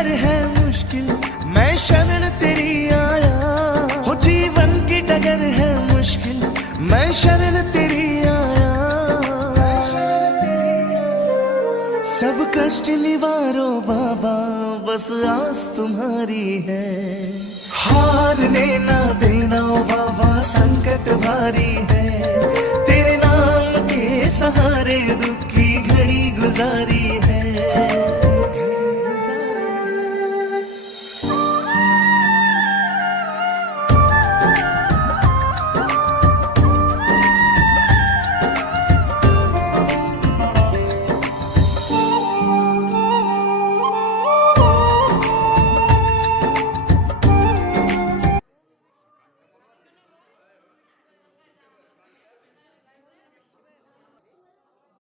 डगर है मुश्किल, मैं शरण तेरी आया। हो जीवन की डगर है मुश्किल, मैं शरण तेरी आया। सब कष्ट निवारो बाबा, बस आस तुम्हारी है। हारने ना देना ओ बाबा, संकट भारी है। तेरे नाम के सहारे दुख की घड़ी गुजारी